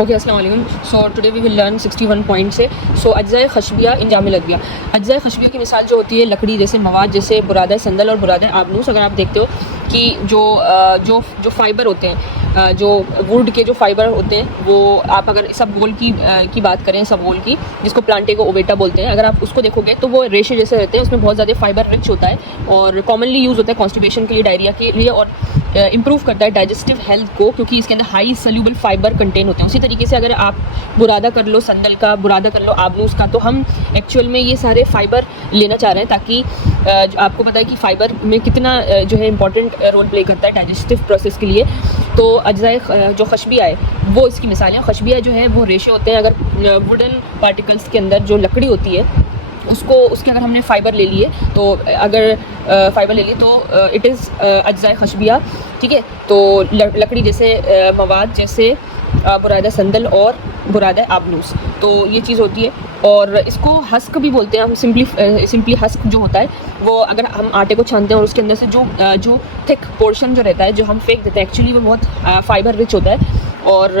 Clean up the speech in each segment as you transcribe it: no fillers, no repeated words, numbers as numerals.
Okay, अस्सलाम वालेकुम। So today we will learn 61 point से। सो अज्ज़ाए खशबिया इन जामिल अदविया। अज्ज़ाए खशबिया की मिसाल जो होती है लकड़ी जैसे मवाद जैसे बुरादा संदल और बुरादा आबनूस। अगर आप देखते हो कि जो फ़ाइबर होते हैं, जो वुड के जो फ़ाइबर होते हैं, वो आप अगर इसबगोल की बात करें, इसबगोल की जिसको प्लांटेगो ओवेटा बोलते हैं, अगर आप उसको देखोगे तो वो रेशे जैसे रहते हैं, उसमें बहुत ज़्यादा फ़ाइबर रिच होता है और कॉमनली यूज़ होता है कॉन्स्टिपेशन के लिए, डायरिया के लिए, और इम्प्रूव करता है डाइजेस्टिव हेल्थ को, क्योंकि इसके अंदर हाई सल्यूबल फाइबर कंटेन होते हैं। उसी तरीके से अगर आप बुरादा कर लो संदल का, बुरादा कर लो आबनूस का, तो हम एक्चुअल में ये सारे फाइबर लेना चाह रहे हैं ताकि आपको पता है कि फ़ाइबर में कितना जो है इंपॉर्टेंट रोल प्ले करता है डाइजेस्टिव प्रोसेस के लिए। तो अज्ज़ाए जो खशबिया है वो इसकी मिसाल है। खशबिया जो है वो रेशे होते हैं, अगर वुडन पार्टिकल्स के अंदर जो लकड़ी होती है उसके अगर हमने फ़ाइबर ले लिए, तो अगर फ़ाइबर ले लिए तो इट इज़ अज्ज़ाए खशबिया। ठीक है, तो लकड़ी जैसे मवाद जैसे बुरादा संदल और बुरादा आबनूस, तो ये चीज़ होती है। और इसको हस्क भी बोलते हैं हम, सिंपली हस्क जो होता है वो, अगर हम आटे को छानते हैं और उसके अंदर से जो थिक पोर्शन जो रहता है जो हम फेंक देते हैं, एक्चुअली वो बहुत फ़ाइबर रिच होता है और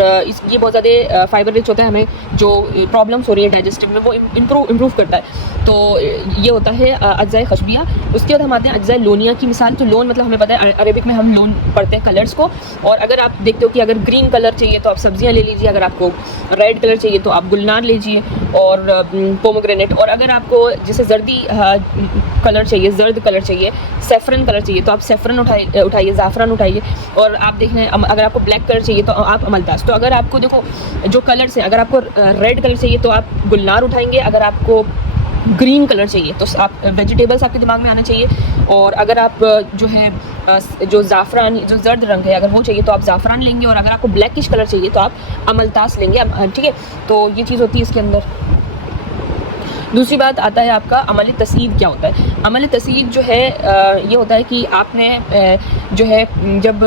ये बहुत ज़्यादा फ़ाइबर रिच होता है। हमें जो प्रॉब्लम्स हो रही है डाइजेस्टिव में वो इम्प्रूव करता है। तो ये होता है अज्ज़ाए खशबिया। उसके बाद हम आते हैं अज्ज़ाए लोनिया की मिसाल। तो लोन मतलब हमें पता है अरेबिक में हम लोन पढ़ते हैं कलर्स को, और अगर आप देखते हो कि अगर ग्रीन कलर चाहिए तो आप सब्जियां ले लीजिए, अगर आपको रेड कलर चाहिए तो आप गुलनार लीजिए और पोमोग्रेनेट, और अगर आपको जैसे जर्दी कलर चाहिए, जर्द कलर चाहिए, सेफरन कलर चाहिए तो आप सेफरन उठाइए, ज़ाफ़रान उठाइए। और आप देख रहे हैं अगर आपको ब्लैक कलर चाहिए तो आप अमलतास। तो अगर आपको देखो जो कलर्स हैं, अगर आपको रेड कलर चाहिए तो आप गुलनार उठाएंगे, अगर आपको ग्रीन कलर चाहिए तो आप वेजिटेबल्स आपके दिमाग में आना चाहिए, और अगर आप जो है जो ज़ाफ़रान जो जर्द रंग है अगर वो चाहिए तो आप ज़ाफ़रान लेंगे, और अगर आपको ब्लैकिश कलर चाहिए तो आप अमलतास लेंगे। ठीक है, तो ये चीज़ होती है इसके अंदर। दूसरी बात आता है आपका अमल तसीद क्या होता है। अमल तसीद जो है ये होता है कि आपने जो है जब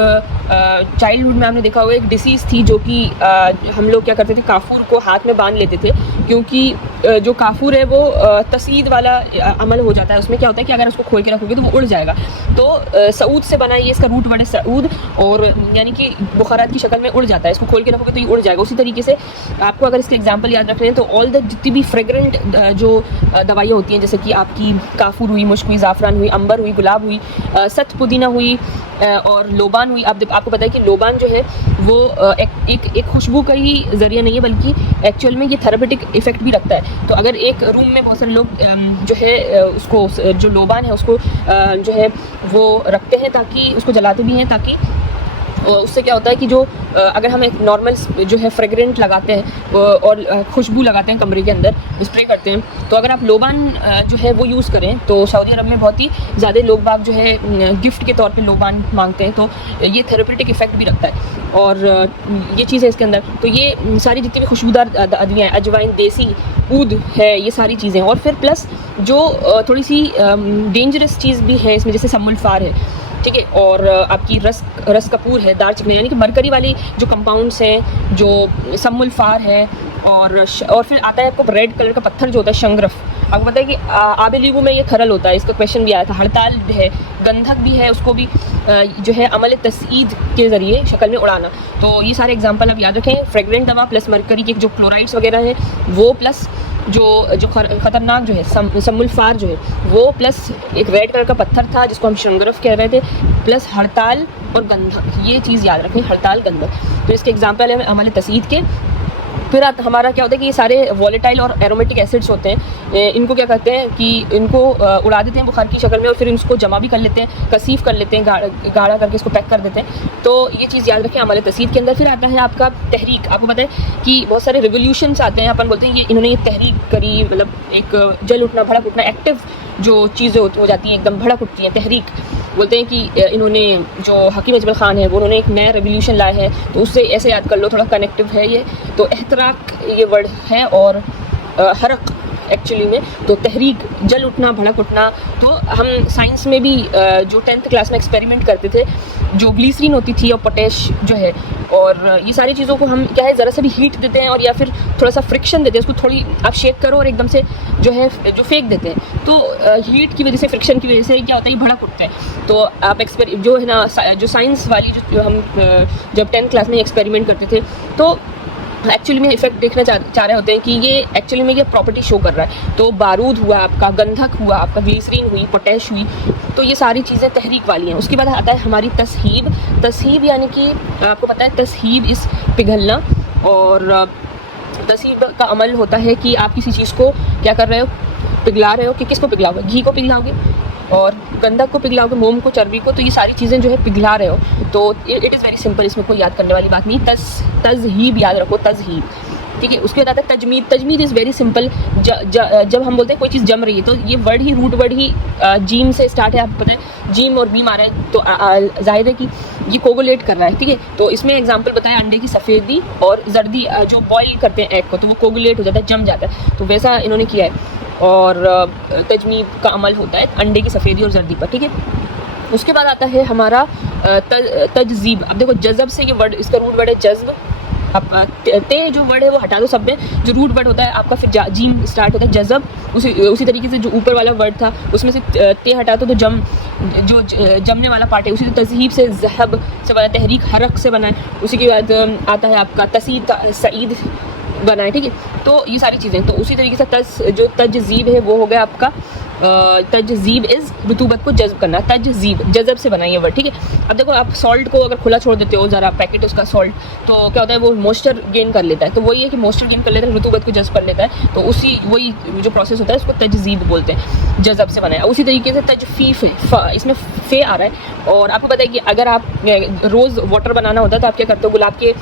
चाइल्डहुड में आपने देखा होगा एक डिसीज़ थी जो कि हम लोग क्या करते थे, काफूर को हाथ में बांध लेते थे, क्योंकि जो काफूर है वो तसीद वाला अमल हो जाता है। उसमें क्या होता है कि अगर उसको खोल के रखोगे तो वो उड़ जाएगा। तो सऊद से बना, ये इसका रूट वर्ड है सऊद, और यानी कि बुखारात की शक्ल में उड़ जाता है। इसको खोल के रखोगे तो ये उड़ जाएगा। उसी तरीके से आपको अगर इसके एग्जाम्पल याद रख रहे हैं तो ऑल द जितनी भी फ्रेगरेंट जो दवाइयाँ होती हैं, जैसे कि आपकी काफूर हुई, मुश्क हुई, ज़ाफ़रान हुई, अंबर हुई, गुलाब हुई, सत पुदीना हुई और लोबान हुई। आपको पता है कि लोबान जो है वो एक खुशबू का ही ज़रिया नहीं है, बल्कि एक्चुअल में ये थेरेपेटिक इफ़ेक्ट भी रखता है। तो अगर एक रूम में बहुत सारे लोग जो है उसको जो लोबान है उसको जो है वो रखते हैं, ताकि उसको जलाते भी हैं, ताकि उससे क्या होता है कि जो अगर हम एक नॉर्मल जो है फ्रेगरेंट लगाते हैं और खुशबू लगाते हैं कमरे के अंदर, स्प्रे करते हैं, तो अगर आप लोबान जो है वो यूज़ करें तो सऊदी अरब में बहुत ही ज़्यादा लोग बाग जो है गिफ्ट के तौर पे लोबान मांगते हैं। तो ये थेरेपेटिक इफ़ेक्ट भी रखता है और ये चीज़ है इसके अंदर। तो ये सारी जितनी भी खुशबूदार अदवियाँ हैं, अजवाइन, देसी ऊद है, ये सारी चीज़ें। और फिर प्लस जो थोड़ी सी डेंजरस चीज़ भी है इसमें, जैसे सम्मुल्फार है, ठीक है, और आपकी रस कपूर है, दार चिकनी, यानी कि मरकरी वाली जो कंपाउंड्स हैं, जो सम्मुल्फार है, और फिर आता है आपको रेड कलर का पत्थर जो होता है शंग्रफ। आपको पता है कि आबेलीगू में ये खरल होता है, इसका क्वेश्चन भी आया था। हड़ताल है, गंधक भी है, उसको भी जो है अमल तसीद के ज़रिए शक्ल में उड़ाना। तो ये सारे एग्जांपल आप याद रखें। फ्रेगरेंट दवा प्लस मरकरी के जो क्लोराइड्स वगैरह हैं वो, प्लस जो ख़तरनाक जो है सम्मुल्फार जो है वो, प्लस एक रेड कलर का पत्थर था जिसको हम शंग्रफ कह रहे थे, प्लस हड़ताल और गंधक। ये चीज़ याद रखें, हड़ताल, गंधक। तो इसके एग्जांपल है अमल तसीद के। फिर हमारा क्या होता है कि ये सारे वॉलेटाइल और एरोमेटिक एसिड्स होते हैं, इनको क्या करते हैं कि इनको उड़ा देते हैं बुखार की शक्ल में, और फिर इसको जमा भी कर लेते हैं, कसीफ कर लेते हैं, गाढ़ा करके इसको पैक कर देते हैं। तो ये चीज़ याद रखें अमल तसीद के अंदर। फिर आता है आपका तहरीक। आपको पता है कि बहुत सारे रिवोल्यूशंस आते हैं, अपन बोलते हैं ये इन्होंने ये तहरीक करी, मतलब एक जल उठना, भड़क उठना, एक्टिव जो चीज़ें हो जाती हैं एकदम भड़क उठती हैं, तहरीक बोलते हैं कि इन्होंने जो हकीम अजमल ख़ान है वो उन्होंने एक नया रेवोल्यूशन लाया है। तो उससे ऐसे याद कर लो, थोड़ा कनेक्टिव है ये। तो एहतराक ये वर्ड है, और हरक एक्चुअली में, तो तहरीक, जल उठना, भड़क उठना। तो हम साइंस में भी जो 10th क्लास में एक्सपेरिमेंट करते थे, जो ग्लीसरीन होती थी और पोटैश जो है, और ये सारी चीज़ों को हम क्या है ज़रा सा भी हीट देते हैं, और या फिर थोड़ा सा फ्रिक्शन देते हैं, उसको थोड़ी आप शेक करो और एकदम से जो है जो फेंक देते हैं। तो हीट की वजह से, फ्रिक्शन की वजह से क्या होता है, भड़क उठता है। तो आप जो है ना, जो साइंस वाली जो हम जब 10th क्लास में एक्सपेरिमेंट करते थे, तो एक्चुअली में इफेक्ट देखना चाह रहे होते हैं कि ये एक्चुअली में ये प्रॉपर्टी शो कर रहा है। तो बारूद हुआ आपका, गंधक हुआ आपका, ग्लिसरीन हुई, पोटैश हुई, तो ये सारी चीज़ें तहरीक वाली हैं। उसके बाद आता है हमारी तसहीब। तसहीब यानी कि आपको पता है तसहीब इस पिघलना, और तसहीब का अमल होता है कि आप किसी चीज़ को क्या कर रहे हो, पिघला रहे हो। कि किसको पिघलाओगे, घी को पिघलाओगे और गंधक को पिघलाओगे, मोम को, चर्बी को, तो ये सारी चीज़ें जो है पिघला रहे हो। तो इट इज़ वेरी सिंपल, इसमें कोई याद करने वाली बात नहीं। तज़हीब याद रखो, तज़हीब, ठीक है। उसके बाद आता है तजमीद। तजमीद इज़ वेरी सिंपल। जब हम बोलते हैं कोई चीज़ जम रही है, तो ये वर्ड ही, रूट वर्ड ही जीम से स्टार्ट है। आपको पता है जीम और बीम आ रहा है, तो जाहिर है कि ये कोगुलेट कर रहा है, ठीक है। तो इसमें एग्जांपल बताया अंडे की सफ़ेदी और जर्दी, जो बॉईल करते हैं एग को, तो वो कोगुलेट हो जाता है, जम जाता है, तो वैसा इन्होंने किया है। और तजमीद का अमल होता है अंडे की सफ़ेदी और जर्दी पर, ठीक है। उसके बाद आता है हमारा तजज़ीब। अब देखो जज़ब से ये वर्ड, इसका रूट वर्ड है जज़्ब। अब ते जो वर्ड है वो हटा दो सब में, जो रूट वर्ड होता है आपका फिर जीम स्टार्ट होता है, जज़ब। उसी तरीके से जो ऊपर वाला वर्ड था उसमें से ते हटा दो तो जो जमने वाला पार्ट है, उसी से तज़हीब से ज़हब से बना, तहरीक हरक से बना है। उसी के बाद आता है आपका तसीद, सईद बना है, ठीक है। तो ये सारी चीज़ें, तो उसी तरीके से जो तजज़ीब है वो हो गया आपका तजज़ीब इज़ रुतूबत को जज़ब करना, तजज़ीब जज़ब से बना ये वर्ड, ठीक है। अब देखो आप सॉल्ट को अगर खुला छोड़ देते हो, ज़रा पैकेट उसका सॉल्ट, तो क्या होता है वो मॉइस्चर गेन कर लेता है। तो वही है कि मॉइस्चर गेन कर लेता है, रुतूबत को जज़ब कर लेता है। तो वही जो प्रोसेस होता है उसको तजज़ीब बोलते हैं, जज़ब से बनाया। उसी तरीके से तजफ़ीफ़ है, इसमें फ़े आ रहा है। और आपको पता है कि अगर आप रोज़ वाटर बनाना होता है तो आप क्या करते हो, गुलाब के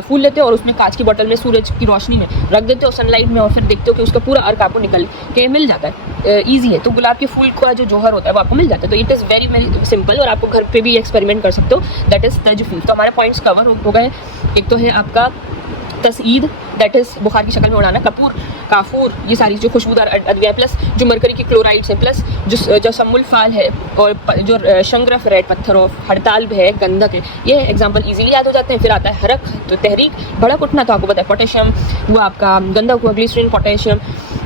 फूल लेते हो और उसमें कांच की बोतल में सूरज की रोशनी में रख देते हो, सनलाइट में, और फिर देखते हो कि उसका पूरा अर्क आपको निकल के मिल जाता है। ईजी है। तो गुलाब के फूल का जो जौहर होता है वो आपको मिल जाता है। तो it is very very simple, और आपको घर पे भी एक्सपेरिमेंट कर सकते हो। दैट इज़ तजफ़ीफ़। तो हमारे पॉइंट्स कवर हो गए। एक तो है आपका तसईद, दैट इज़ बुखार की शक्ल में उड़ाना, कपूर, काफूर, ये सारी जो खुशबूदार अद्विया, प्लस जो मरकरी की क्लोराइड्स है, प्लस जो सम्मुल फाल है, और जो शंग्रफ रेड पत्थर और हड़ताल है, गंधक है, ये एग्जांपल इजीली याद हो जाते हैं। फिर आता है हरक, तो तहरीक, भड़क उठना, तो आपको पता है पोटेशियम वो आपका गंधक हुआ, ग्लिसरीन, पोटेशियम,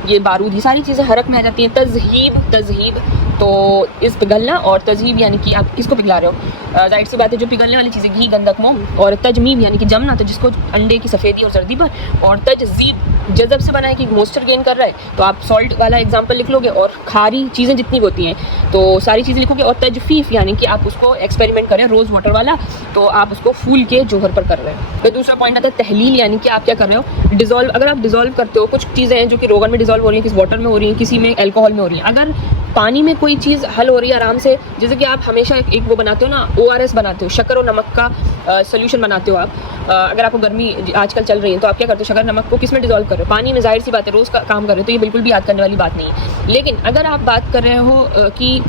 ये बारूद, ये सारी चीज़ें हरक में आ जाती हैं। तज़हीब तो इस पिघलना, और तज़हीब यानी कि आप किसको पिघला रहे हो, जाहिर सी बात है जो पिघलने वाली चीज़ें, घी, गंधक, मोम। और तजमीम यानी कि जमना, तो जिसको अंडे की सफ़ेदी और जर्दी पर। और तजज़ीब जज़ब से बना है कि मॉइस्चर गेन कर रहा है, तो आप सॉल्ट वाला एग्जांपल लिख लोगे, और खारी चीज़ें जितनी होती हैं तो सारी चीज़ें लिखोगे। और तजफ़ीफ़ यानी कि आप उसको एक्सपेरिमेंट करें रोज़ वाटर वाला, तो आप उसको फूल के जौहर पर कर रहे हैं। तो दूसरा पॉइंट आता है तहलील, यानी कि आप क्या कर रहे हो, डिज़ोल्व। अगर आप डिज़ोल्व करते हो, कुछ चीज़ें हैं जो कि रोगन में डिज़ोल्व हो रही हैं, किसी वाटर में हो रही हैं, किसी में अल्कोहल में हो रही हैं। अगर पानी में कोई चीज़ हल हो रही है आराम से, जैसे कि आप हमेशा एक वो बनाते हो ना, ORS बनाते हो, शक्कर और नमक का सोल्यूशन बनाते हो आप। अगर आपको गर्मी आजकल चल रही है तो आप क्या करते हो, शक्कर नमक को किस में डिज़ोल्व कर रहे हो, पानी में। जाहिर सी बात है रोज़ का काम कर रहे हो, तो ये बिल्कुल भी याद करने वाली बात नहीं है। लेकिन अगर आप बात कर रहे हो कि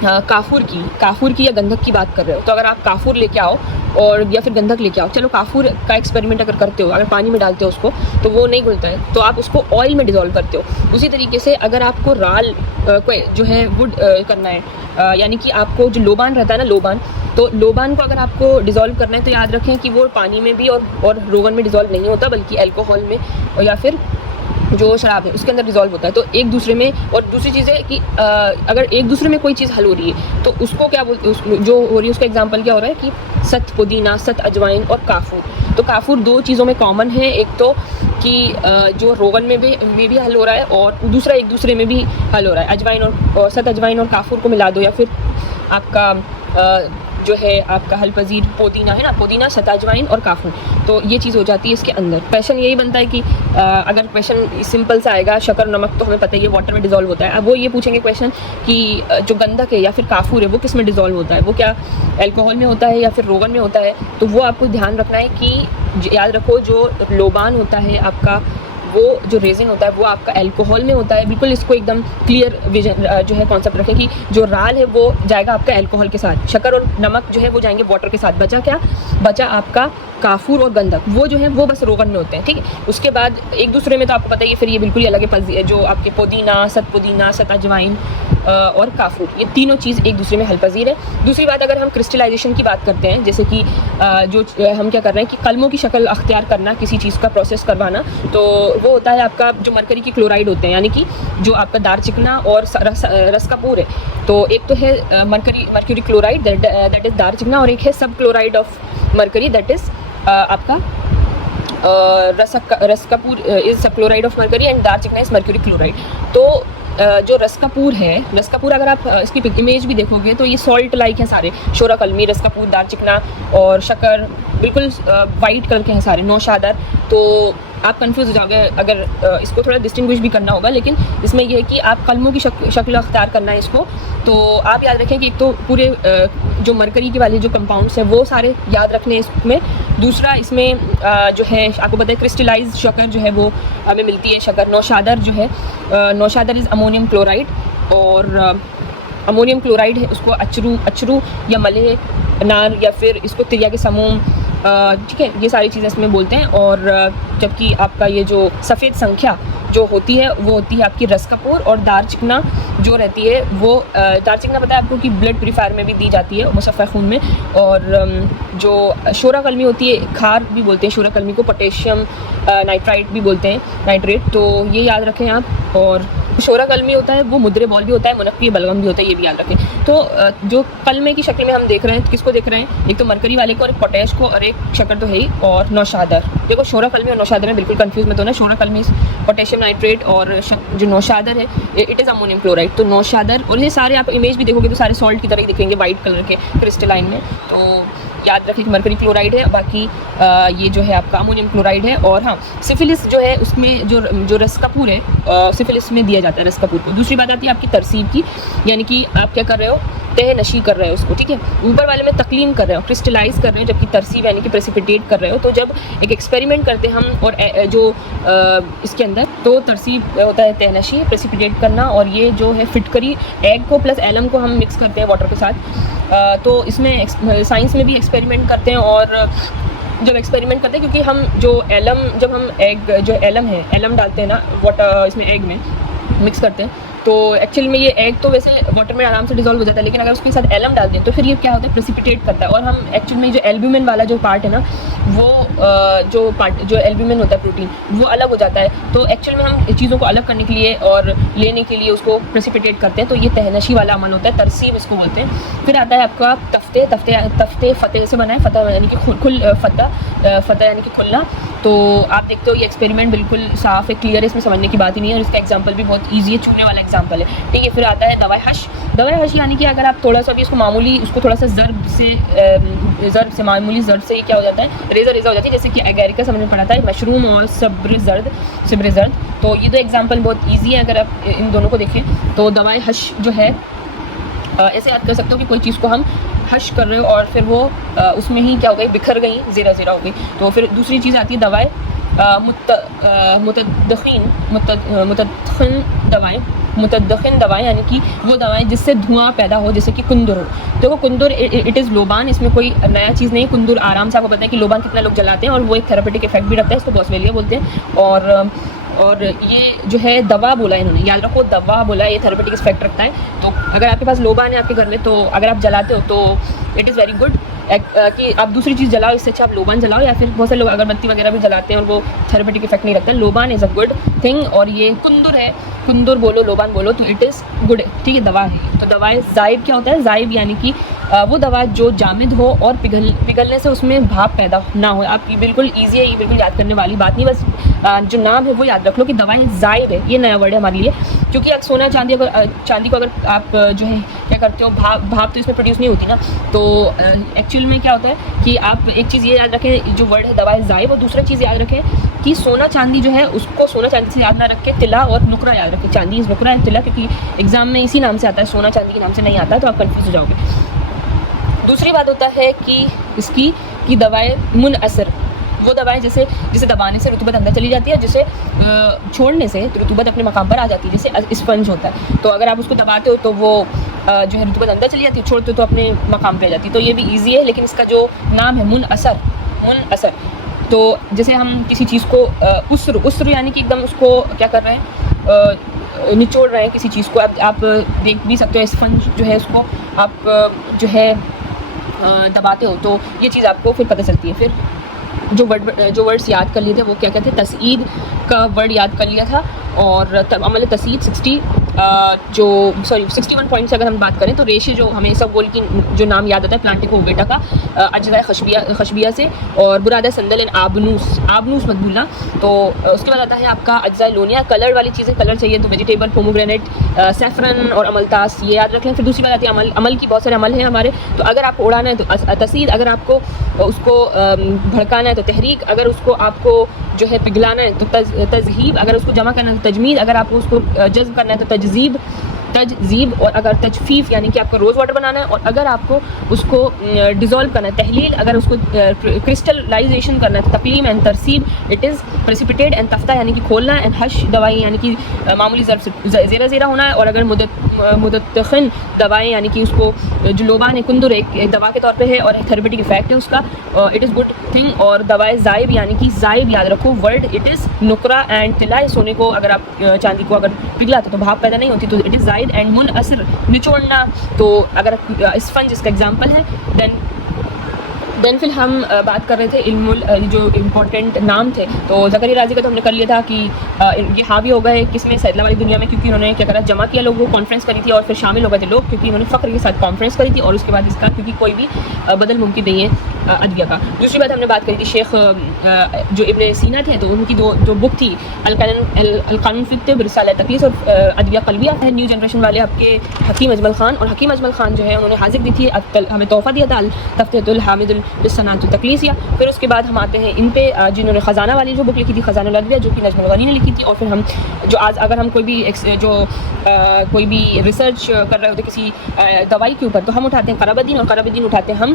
काफूर की या गंधक की बात कर रहे हो, तो अगर आप काफूर लेके आओ और या फिर गंधक लेके आओ, चलो काफूर का एक्सपेरिमेंट अगर करते हो, अगर पानी में डालते हो उसको तो वो नहीं घुलता है, तो आप उसको ऑयल में डिज़ोल्व करते हो। उसी तरीके से अगर आपको राल को जो है वुड करना है, यानी कि आपको जो लोबान रहता है ना, लोबान, तो लोबान को अगर आपको डिज़ोल्व करना है तो याद रखें कि वो पानी में भी और रोगन में डिज़ोल्व नहीं होता, बल्कि अल्कोहल में और या फिर जो शराब है उसके अंदर डिज़ोल्व होता है। तो एक दूसरे में, और दूसरी चीज़ है कि अगर एक दूसरे में कोई चीज़ हल हो रही है तो उसको क्या बोलते, जो हो रही है उसका एग्जांपल क्या हो रहा है कि सत पुदीना, सत अजवाइन और काफूर। तो काफूर दो चीज़ों में कॉमन है, एक तो कि जो रोगन में भी हल हो रहा है, और दूसरा एक दूसरे में भी हल हो रहा है। अजवाइन और सत अजवाइन और काफूर को मिला दो, या फिर आपका जो है आपका हल पजीर पुदीना है ना, पुदीना, सताजवाइन और काफूर, तो ये चीज़ हो जाती है इसके अंदर। क्वेश्चन यही बनता है कि अगर क्वेश्चन सिंपल सा आएगा, शक्कर नमक तो हमें पता है ये वाटर में डिज़ोल्व होता है। अब वो ये पूछेंगे क्वेश्चन कि जो गंधक है या फिर काफूर है वो किस में डिज़ोल्व होता है, वो क्या अल्कोहल में होता है या फिर रोगन में होता है। तो वो आपको ध्यान रखना है कि याद रखो जो लोबान होता है आपका, वो जो रेजिन होता है वो आपका अल्कोहल में होता है। बिल्कुल इसको एकदम क्लियर विजन जो है कॉन्सेप्ट रखें कि जो राल है वो जाएगा आपका अल्कोहल के साथ, शक्कर और नमक जो है वो जाएंगे वाटर के साथ। बचा आपका काफूर और गंधक, वो जो है वो बस रोगन में होते हैं, ठीक है। उसके बाद एक दूसरे में तो आपको पता ही है, फिर ये बिल्कुल ही अलग है, जो आपके पुदीना, सत अजवाइन और काफूर, ये तीनों चीज़ एक दूसरे में हल पजीर है। दूसरी बात, अगर हम क्रिस्टलाइजेशन की बात करते हैं, जैसे कि जो हम क्या कर रहे हैं कि कलमों की शक्ल अख्तियार करना, किसी चीज़ का प्रोसेस करवाना, तो वो होता है आपका जो मरकरी की क्लोराइड होते हैं, यानी कि जो आपका दार चिकना और रस का पूर है। तो एक तो है मर्क्यूरी क्लोराइड, दैट इज़ दार चिकना, और एक है सब chloride of mercury, that is आपका रस Kapoor is chloride of mercury and दार चिकना इज़ मर्क्यूरी क्लोराइड। तो जो रस कपूर है, रस कपूर अगर आप इसकी इमेज भी देखोगे तो ये सॉल्ट लाइक हैं सारे, शोरा कलमी, रस कपूर, दार चिकना और शक्कर बिल्कुल वाइट कलर के हैं सारे, नौशादर। तो आप कंफ्यूज हो जाओगे अगर इसको थोड़ा डिस्टिंग्विश भी करना होगा, लेकिन इसमें यह है कि आप कलमों की शक्ल अख्तियार करना है इसको। तो आप याद रखें कि एक तो पूरे जो मरकरी के वाले जो कंपाउंड्स हैं वो सारे याद रखने हैं इसमें। दूसरा इसमें जो है आपको पता है क्रिस्टलाइज शक्कर जो है वो हमें मिलती है, शक्कर नौशादर जो है, नौशादर इज़ अमोनियम क्लोराइड, और अमोनियम क्लोराइड है उसको अचरू या मले नार या फिर इसको तिरिया के समूम, ठीक है, ये सारी चीज़ें इसमें बोलते हैं। और जबकि आपका ये जो सफ़ेद संख्या जो होती है वो होती है आपकी रस कपूर, और दार चिकना जो रहती है वो दार चिकना पता है आपको कि ब्लड प्यूरीफायर में भी दी जाती है, मुसफ़्फ़ा खून में। और जो शोरा कलमी होती है, खार भी बोलते हैं शोरा कलमी को, पोटेशियम नाइट्राइट भी बोलते हैं, नाइट्रेट, तो ये याद रखें आप। और शोरा कलमी होता है वो मुद्रे बॉल भी होता है, मुनक्की बलगम भी होता है, ये भी याद रखें। तो जो कलमे की शक्ल में हम देख रहे हैं, किसको देख रहे हैं, एक तो मरकरी वाले को और एक पोटैश को और एक शक्कर तो है ही, और नौशादर। देखो शोरा कलमी और नौशादर में बिल्कुल कंफ्यूज मत होना, शोरा कलमी पोटेशियम नाइट्रेट और जो नौशादर है इट इज़ अमोनियम क्लोराइड। तो नौशादर, और ये सारे आप इमेज भी देखोगे तो सारे सॉल्ट की तरह ही दिखेंगे, वाइट कलर के क्रिस्टलाइन में। तो याद रखें कि मरकरी क्लोराइड है, बाकी ये जो है आपका अमोनियम क्लोराइड है। और हाँ, सिफिलिस जो है उसमें जो रस कपूर है, सिफिलिस में दिया जाता है रस कपूर को। दूसरी बात आती है आपकी तरसीब की, यानी कि आप क्या कर रहे हो, तह नशी कर रहे हो उसको, ठीक है, ऊपर वाले में तकलीम कर रहे हो, क्रिस्टलाइज कर रहे हो, जबकि तरसीब यानी कि प्रेसिपिटेट कर रहे हो। तो जब एक एक्सपेरिमेंट करते हैं हम और जो इसके अंदर, तो तरसीब होता है तह नशी, प्रेसिपिटेट करना, और ये जो है फिटकरी, एग को प्लस एलम को हम मिक्स करते हैं वाटर के साथ। तो इसमें साइंस में भी एक्सपेरिमेंट करते हैं, और जब एक्सपेरिमेंट करते हैं, क्योंकि हम जो एलम, जब हम एग जो एलम है, एलम डालते हैं ना वाटर इसमें एग में मिक्स करते हैं, तो एक्चुअल में ये एग तो वैसे वाटर में आराम से डिजोल्व हो जाता है, लेकिन अगर उसके साथ एलम डालते हैं तो फिर ये क्या होता है, प्रेसिपिटेट करता है। और हम एक्चुअल में जो एल्ब्यूमिन वाला जो पार्ट है ना, वो जो एल्ब्यूमिन होता है प्रोटीन, वो अलग हो जाता है। तो एक्चुअल में हम चीज़ों को अलग करने के लिए और लेने के लिए उसको प्रेसिपिटेट करते हैं, तो ये तहनशी वाला अमल होता है, तरसीब इसको बोलते हैं। फिर आता है आपका तफ्ते फतेह से बना है, फतह यानी कि फतह यानी कि खुलना। तो आप देखते हो ये एक्सपेरिमेंट बिल्कुल साफ़ है, क्लियर है, इसमें समझने की बात ही नहीं है, और इसका एग्जांपल भी बहुत ईजी है, चूने वाला एग्जांपल है, ठीक है। फिर आता है दवाई हश। दवाई हश यानी कि अगर आप थोड़ा सा भी इसको मामूली, उसको थोड़ा सा ज़र्ब से मामूली ज़र्ब से ये क्या हो जाता है, रेज़ा हो जाती है, जैसे कि एगेरिका समझ में पड़ा था, मशरूम और सब्र ज़र्द। तो ये दो एग्जाम्पल बहुत ईजी है, अगर आप इन दोनों को देखें तो दवाई हश जो है ऐसे याद कर सकते हो कि कोई चीज़ को हम हश कर रहे हो और फिर वो उसमें ही क्या हो गई, बिखर गई, ज़ीरा हो गई। तो फिर दूसरी चीज़ आती है दवाएँ मुतद्दखिन दवाएँ, यानी कि वो दवाएँ जिससे धुआं पैदा हो, जैसे कि कुंदुर हो। देखो कुंदुर इट इज़ लोबान, इसमें कोई नया चीज़ नहीं। कुंदुर आराम से आपको पता है कि लोबान कितना लोग जलाते हैं, और वो एक थेरेपेटिक इफेक्ट भी रखता है, इसको बॉसवेलिया बोलते हैं। और ये जो है दवा बोला है इन्होंने, याद रखो दवा बोला है, ये थेरेपेटिक इफेक्ट रखता है। तो अगर आपके पास लोबान है आपके घर में, तो अगर आप जलाते हो तो इट इज़ वेरी गुड कि आप दूसरी चीज़ जलाओ, इससे अच्छा आप लोबान जलाओ, या फिर बहुत से लोग अगरबत्ती वगैरह भी जलाते हैं और वो थेरेपेटिक इफेक्ट नहीं रखता है। लोबान इज़ अ गुड थिंग, और ये कुंदुर है, कुंदुर बोलो लोबान बोलो तो इट इज़ गुड, ठीक है, दवा है। तो दवाएँ जाइब क्या होता है, जाइब यानी कि वो दवा जो जामिद हो और पिघलने से उसमें भाप पैदा ना हो। आप ये बिल्कुल ईजी है, ये बिल्कुल याद करने वाली बात नहीं, बस जो नाम है वो याद रख लो कि दवाएँ जाइब है, ये नया वर्ड है हमारे लिए। क्योंकि अगर सोना चांदी को अगर आप जो है क्या करते हो, भाप तो इसमें प्रोड्यूस नहीं होती ना। तो एक्चुअल में क्या होता है कि आप एक चीज़ ये याद रखें, जो वर्ड है दवाएँ जाइब, और दूसरा चीज़ याद रखें कि सोना चांदी जो है उसको सोना चांदी से याद ना रख के तिला और नुकरा याद रखें। चांदी इस नुकरा है तिला, क्योंकि एग्जाम में इसी नाम से आता है, सोना चांदी के नाम से नहीं आता, तो आप कन्फ्यूज हो जाओगे। दूसरी बात होता है कि इसकी कि दवाएँ मुनअसर, वो दवाएं जिसे दबाने से रुतूबत अंदर चली जाती है, जिसे छोड़ने से रुतूबत अपने मकाम पर आ जाती है, जैसे स्पंज होता है। तो अगर आप उसको दबाते हो तो वो जो है रुतूबत अंदर चली जाती है, छोड़ते हो तो अपने मकाम पर आ जाती है। तो ये भी ईजी है, लेकिन इसका जो नाम है मुनअसर। तो जैसे हम किसी चीज़ को उसर यानी कि एकदम उसको क्या कर रहे हैं, निचोड़ रहे हैं किसी चीज़ को। आप देख भी सकते हो, स्पंज जो है उसको आप जो है दबाते हो तो ये चीज़ आपको फिर पता चलती है। फिर जो वर्ड्स याद कर लिए थे वो क्या कहते हैं, तसईद का वर्ड याद कर लिया था, और अमल तसईद 60 जो 61 पॉइंट से अगर हम बात करें तो रेशे जो हमें सब गोल की जो नाम याद आता है प्लांटिको बेटा का, अज्जाए खशबिया से, और बुरादा संदल एंड आबनूस मत भूलना। तो उसके बाद आता है आपका अज्जाए लोनिया, कलर वाली चीज़ें, कलर चाहिए तो वेजिटेबल, पोमोग्रेनेट, सैफरन और अमलतास, ये याद रख लें। फिर दूसरी बात आती है अमल की, बहुत सारे अमल हैं हमारे। तो अगर आपको उड़ाना है तो तसीद, अगर आपको उसको भड़काना है तो तहरीक, अगर उसको आपको जो है पिघलाना है तो तजहीब, अगर उसको जमा करना है तो तजमीद, अगर आपको उसको जज्ब करना है तो तजजीब, और अगर तजफीफ यानी कि आपको रोज़ वाटर बनाना है, और अगर आपको उसको डिज़ोल्व करना है, तहलील, अगर उसको क्रिस्टलाइजेशन करना है तो तकलीम एंड तरसीब, इट इज़ प्रेसिपिटेट एंड तफ्ता यानी कि खोलना है, एंड हश दवाई यानी कि मामूली ज़र्फ़ से ज़ेरा होना है, और अगर मुदतखिन दवाएँ यानी कि उसको जो लोबान है, कुंदुर एक दवा के तौर पे है और एक थेरेपेटिक इफेक्ट है उसका, इट इज़ गुड थिंग। और दवाएँ ज़ाइब यानी कि ज़ाइब याद रखो वर्ड, इट इज़ नुकरा एंड तिला, सोने को अगर आप चांदी को अगर पिघलाते तो भाप पैदा नहीं होती, तो इट इज़ ज़ाइद एंड मुनअसर निचोड़ना। तो अगर स्पंज इसका एग्जाम्पल है। देन फिर हम बात कर रहे थे इल्मुल जो इम्पोर्टेंट नाम थे, तो ज़करिया राज़ी का तो हमने कर लिया था कि ये हावी हो गए किसमें, सैदला वाली दुनिया में, क्योंकि उन्होंने क्या करा, जमा किया लोगों को, कॉन्फ्रेंस करी थी और फिर शामिल हो गए थे लोग, क्योंकि उन्होंने फ़क्र के साथ कॉन्फ्रेंस करी थी, और उसके बाद इसका क्योंकि कोई भी बदल मुमकिन नहीं है अदविया का। दूसरी बात हमने बात करी थी शेख जो इब्न सीना थे, तो उनकी जो बुक थी अल-क़ानून फ़ी तिब, रिसाला तक़लीस और अदविया क़ल्बिया है। न्यू जनरेशन वाले आपके हकीम अजमल ख़ान, और हकीम अजमल ख़ान जो है उन्होंने हाजिर दी थी, हमें तोहफ़ा दिया था तफ़्तीहुल हामिदुल सनात तक़लीसिया। फिर उसके बाद हम आते हैं इन पे जिन्होंने ख़जाना वाली जो बुक लिखी थी, ख़ज़ानुल अदविया, जो कि नजमुल गनी ने लिखी थी। और फिर हम जो आज अगर हम कोई भी रिसर्च कर रहे होते किसी दवाई के ऊपर, तो हम उठाते हैं क़राबुद्दीन, और क़राबुद्दीन उठाते हैं हम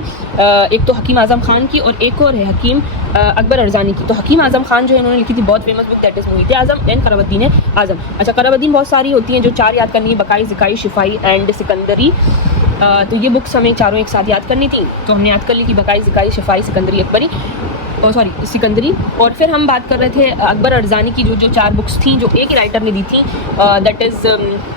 एक तो हकीम आज़म ख़ान की, और एक और है हकीम अकबर अर्ज़ानी की। तो हकीम आज़म ख़ान जो है उन्होंने लिखी थी बहुत फेमस बुक, दैट इज़ मुहीत आज़म, दैन क़राबुद्दीन आज़म। अच्छा, क़राबुद्दीन बहुत सारी होती हैं, जो 4 याद करनी है, बकाई, ज़िकाई, शिफ़ाई एंड सिकंदरी। तो ये बुक्स हमें चारों एक साथ याद करनी थी, तो हमने याद कर ली कि बकाई, ज़िकाई, शिफ़ाई, सिकंदरी, अकबरी, सिकंदरी। और फिर हम बात कर रहे थे अकबर अर्ज़ानी की जो 4 बुक्स थी जो एक ही राइटर ने दी थी, that is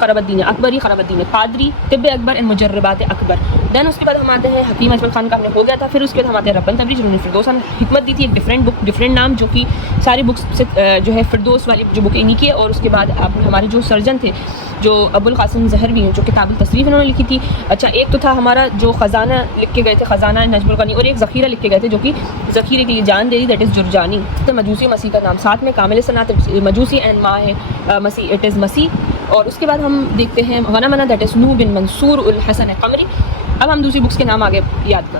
Qarabadin Akbari, Qarabadin Qadri, Tibb Akbar and Mujarrabat Akbar. Then उसके बाद हम आते हैं हकीम अजमल ख़ान का हमने हो गया था। फिर उसके बाद हम आते हैं रब्बन तबरीज़, जिन्होंने फिरदौस हिकमत दी थी, एक डिफरेंट बुक, डिफरेंट नाम, जो कि सारी बुक्स से जो है फिरदौस वाली जो बुक इन्हीं की है। और उसके बाद हमारे जो सर्जन थे, जो अबुल क़ासिम ज़हरवी हैं, जो किताबुल तसरीफ़ इन्होंने लिखी थी। अच्छा, एक तो था हमारा जो ख़जाना लिख के गए थे, ख़जाना नजमुल गनी, और एक ज़ख़ीरा लिख के गए थे जो कि ज़ख़ीरे के लिए जान दे दी, दैट इज़ जुरजानी। तो मजूसी मसीह का नाम साथ में, कामिल सनात मजूसी एंड माँ है मसीह, इट इज़ मसीह। और उसके बाद हम देखते हैं गनमना, दैट इज़ नूह बिन मंसूर उल हसन क़मरी। अब हम दूसरी बुक्स के नाम आगे याद कर